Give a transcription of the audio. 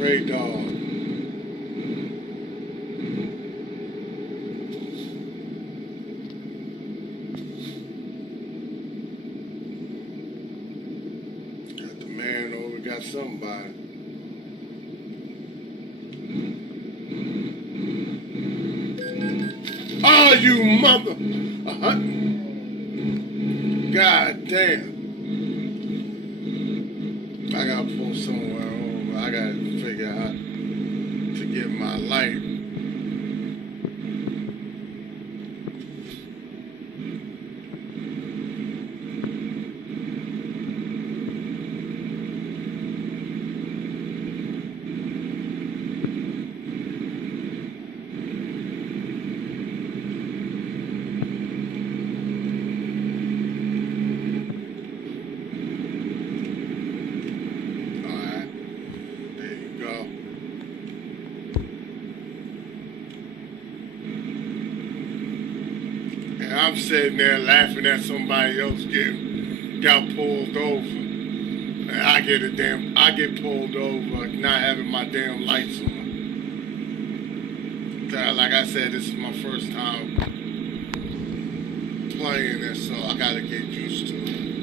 RAYDAWG. Got the man over, got somebody. Oh, you mother! God damn. I gotta pull somewhere over. I gotta figure out how to get my light. And I'm sitting there laughing at somebody else got pulled over. And I get pulled over not having my damn lights on. Like I said, this is my first time playing it, so I gotta get used to it.